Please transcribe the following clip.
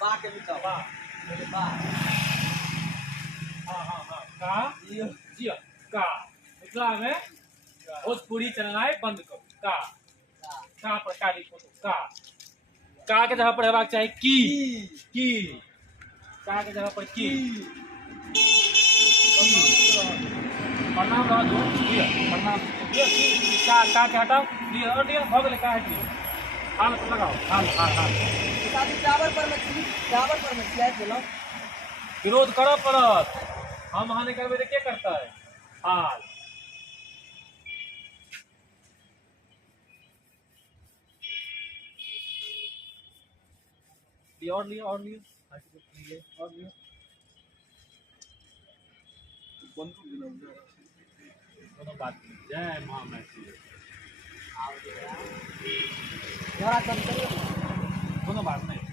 बा के भी बा बा हाँ का जियो का इतना में भोजपुरी चलना बंद करो का प्रकार का के जगह पर हेबाक चाहिए की का के जगह पर की प्रणाम रह दो प्रणाम का के हटाओ दिया हो गए का हटिए हाल लगाओ हाल टावर पर मछली बोलो विरोध करो पड़त हम हानि करबे तो क्या करता है हाल और लियो और लियो कोनो बात नहीं जय मां मैथिली कोनो बात नहीं